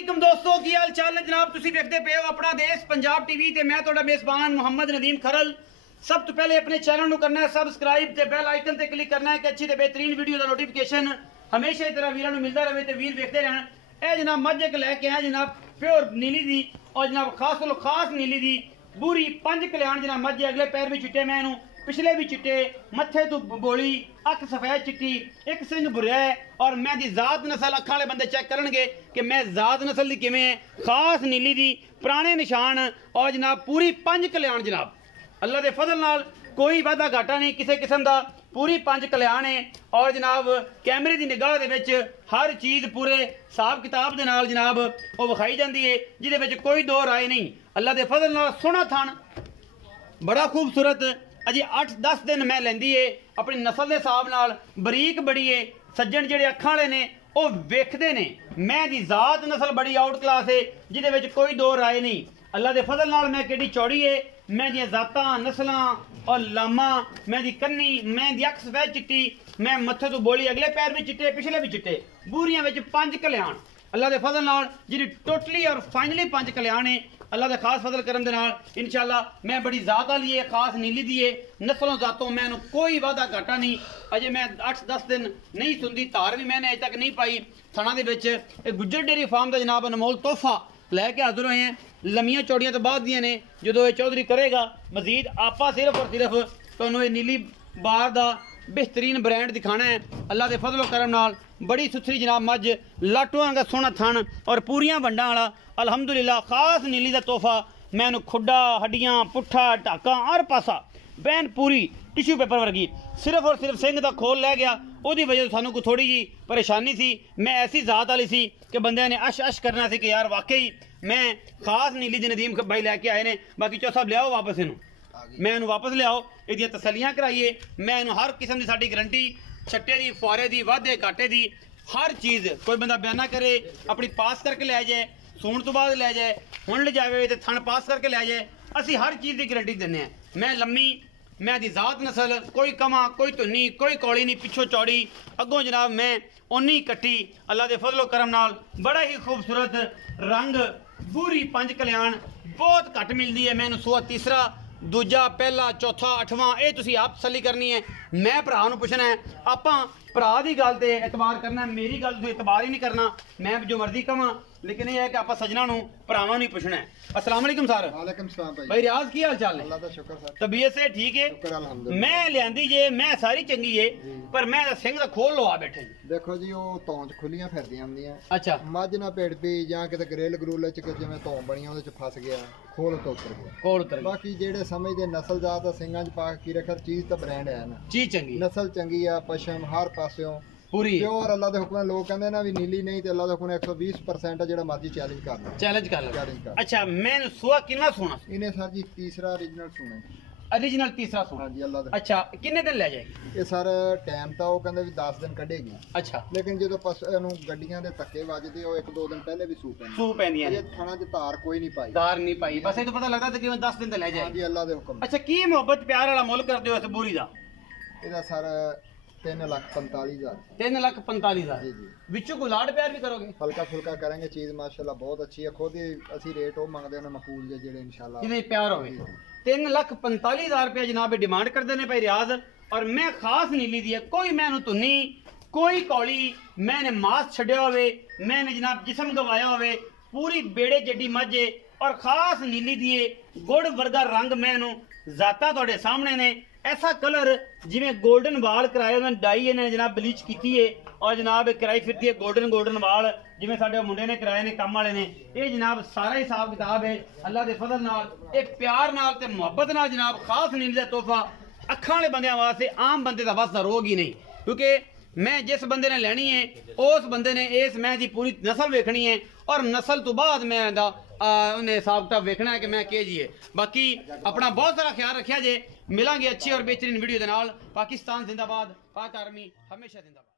वालेकुम दोस्तों की हाल चाल है जनाब। तुसी देखते पे हो अपना देश पंजाब टीवी ते मैं तुहाडा मेजबान मुहम्मद नदीम खरल। सब तो पहले अपने चैनल को करना है सबसक्राइब ते बेल आइकन ते क्लिक करना है कि अच्छी ते बेहतरीन वीडियो का नोटिफिकेशन हमेशा ही तरह वीरों मिलता रहे ते वीर देखते रहन। ए जनाब मझ एक लैके आए जनाब प्योर नीली दी और जनाब खास नीली दी बूरी 5 कल्याण जनाब मझ अगले पैर भी चिट्टे मैं पिछले भी चिट्टे मत्थे तो बोली अख सफेद चिट्टी एक सिंह बुरा है और मैं दी जात नस्ल अखा वाले बंदे चेक करनगे कि मैं जात नस्ल दी किवें है। खास नीली दी पुराने निशान और जनाब पूरी 5 कल्याण जनाब अल्लाह के फजल नाल कोई वादा घाटा नहीं किसी किस्म का पूरी 5 कल्याण है और जनाब कैमरे की निगाह दे विच हर चीज़ पूरे हिसाब किताब दे नाल जनाब वो विखाई जाती है जिहदे विच कोई दो राय नहीं। अल्लाह के फजल नाल सोहना थान बड़ा खूबसूरत अजे 8-10 दिन मैं लेंदी है अपनी नस्ल के हिसाब नाल बरीक बड़ी है। सज्जन जेडे अखां वाले ने वो वेखदे ने मैं दी जात नस्ल बड़ी आउट क्लास है जिहदे विच कोई दो राय नहीं। अल्लाह के फजल नाल मैं केडी चौड़ी है मैं दी जातां नस्लां और लामा मैं दी कन्नी मैं दी अख सफेद चिट्टी मैं मत्थे तो बोली अगले पैर भी चिट्टे पिछले भी चिट्टे बूरियां विच 5 कल्याण अल्लाह के फजल नाल जिहड़ी टोटली और फाइनली 5 कल्याण है। अल्लाह के खास फजल करम दे नाल इंशाअल्लाह मैं बड़ी जात वाली है खास नीली दी है नस्लों जातों मैं कोई वादा घाटा नहीं। अजे मैं 8-10 दिन नहीं सुनती धार भी मैंने अजे तक नहीं पाई थाना दे विच गुज्जर डेयरी फार्म का जनाब अनमोल तोहफा लैके हाजिर होए हैं। लम्मियां चौड़ियां तो बाद दियां ने जो ये चौधरी करेगा मजीद आपा सिर्फ और सिर्फ तुहानूं नीली बार का बेहतरीन ब्रांड दिखाना है। अल्लाह के फजलो करम नाल बड़ी सुथरी जनाब मझ लाटुआं का सोहना थन और पूरियां वंडां वाला अलहमदुलिल्लाह खास नीली का तोहफा मैं खुड्डा हड्डियां पुट्ठा टाका हर पासा बैन पूरी टिश्यू पेपर वर्गी सिर्फ और सिर्फ सिंह का खोल लै गया उसकी वजह से सानू कोई थोड़ी जी परेशानी सी। मैं ऐसी जात वाली सी कि बंदे ने अश अश करना सी कि यार वाकई मैं खास नीली दी नदीम भाई लैके आए ने बाकी चौ सब लियाओ वापस इनू मैं इनू वापस लियाओ ये तसलियां कराइए मैं इनू हर किस्म की साडी गारंटी छट्टे की फुआरे की वाधे घाटे की हर चीज़ कोई बंदा बयाना करे अपनी पास करके लै जाए सूण तो बाद लै जाए हुण ले जाए तो थन पास करके लै जाए असी हर चीज़ की गारंटी देने मैं लम्मी मैं दी जात नस्ल कोई कमा कोई धुन्नी कोई कौली नहीं पिछों चौड़ी अगों जनाब मैं उन्नी कट्टी अल्लाह के फजलो करम नाल बड़ा ही खूबसूरत रंग बूरी 5 कल्याण बहुत घट मिलती है। मैं सूआ तीसरा दूजा पहला चौथा 8वां ये तुसी आप तसली करनी है मैं भरा पुछना है आपां भरा की गल ते एतबार करना मेरी गल तुसीं एतबार ही नहीं करना मैं जो मर्जी कहां लेकिन यह है कि आप सजना भरावां नहीं पुछना है। अस्सलाम वालेकुम सर। वालेकुम सलाम भाई रियाज की हाल चाल है? अल्लाह दा शुक्र सर तबीयत से ठीक है अल्हम्दुलिल्लाह। मैं लियांदी जे मैं सारी चंगी है पर मैं सिंह दा खोल लवा बैठे देखो जी वो तौंच खुलियां फिरदियां हुंदियां अच्छा मझ ना पेड़ पी जां किते ग्रिल ग्रूल च जिवें तौं बणियां ਉਹਦੇ ਚ फस गया खोल तो उतर गया खोल उतर बाकी जेड़े समझदे नस्ल जात ਸਿੰਘਾਂ ਚ ਪਾ ਕੀ रखर चीज तो ब्रांड है ना चीज चंगी नस्ल चंगी आ पशम हर पासों पूरी प्योर अल्लाह दे हुक्म लोग कहंदे ना भी नीली नहीं ते अल्लाह दे हुक्म 120% जेड़ा मर्जी चैलेंज कर लो चैलेंज कर लो चैलेंज कर अच्छा मैं सुआ कितना सोना इन्हें सर जी तीसरा ओरिजिनल सुने ओरिजिनल तीसरा सोना हाँ जी अल्लाह दे अच्छा कितने दिन ले जाएगी ये सर टाइम ਤਾਂ ਉਹ ਕਹਿੰਦੇ ਵੀ 10 ਦਿਨ ਕੱਢੇਗੀ अच्छा ਲੇਕਿਨ ਜਦੋਂ ਇਹਨੂੰ ਗੱਡੀਆਂ ਦੇ ਧੱਕੇ ਵੱਜਦੇ ਉਹ 1-2 ਦਿਨ ਪਹਿਲੇ ਵੀ ਸੂ ਪੈਂਦੀ ਸੂ ਪੈਂਦੀਆਂ ਇਹ ਥਾਣਾ 'ਚ ਧਾਰ ਕੋਈ ਨਹੀਂ ਪਾਈ दार नहीं पाई बस ये तो पता लगता था कि 10 दिन तो ले जाए ਹਾਂਜੀ ਅੱਲਾ ਦੇ ਹੁਕਮ अच्छा की मोहब्बत प्यार वाला मुल करते हो इस बूरी दा ਇਹਦਾ ਸਰ 3,45,000 3,45,000 जी जी विचों को लाड प्यार भी करोगे हल्का फुल्का करेंगे चीज़ माशाल्लाह बहुत अच्छी है खुद ही ਅਸੀਂ रेट ਉਹ ਮੰਗਦੇ ਨੇ ਮਕਬੂਲ ਜੇ ਜਿਹੜੇ इंशाल्लाह जिन्हें प्यार होवे 3,45,000 रुपया जनाब डिमांड करते हैं भाई रियाज और मैं खास नीली दी है कोई मैनू धुन्नी कोई कौली मैंने मास छड्या होवे मैंने जनाब जिसम गवाया होवे पूरी बेड़े जड्डी मझे और खास नीली दिए गुड़ वर्गा रंग मैनू जाता थोड़े सामने ने ऐसा कलर जिमें गोल्डन वाल कराए उन्होंने डाई इन्हें जनाब ब्लीच की है और जनाब कराई फिरती है गोल्डन वाल जिमें साडे मुंडे ने कराए ने काम वाले ने ये जनाब सारा हिसाब किताब है अल्लाह के फजल नाल एक प्यार नाल ते मुहब्बत नाल जनाब खास नीली दा तोहफा अखां वाले बंदे वास्ते आम बंदे दा बस दा रोग ही नहीं क्योंकि मैं जिस बंदे ने लेनी है उस बंदे ने इस मैं दी पूरी नस्ल वेखनी है और नस्ल तो बाद मैं उन्हें हिसाब किताब वेखना है कि मैं के जी है। बाकी अपना बहुत सारा ख्याल रखिया जे मिलांगे अच्छी और बेहतरीन वीडियो दे नाल। पाकिस्तान जिंदाबाद पाक आर्मी हमेशा जिंदाबाद।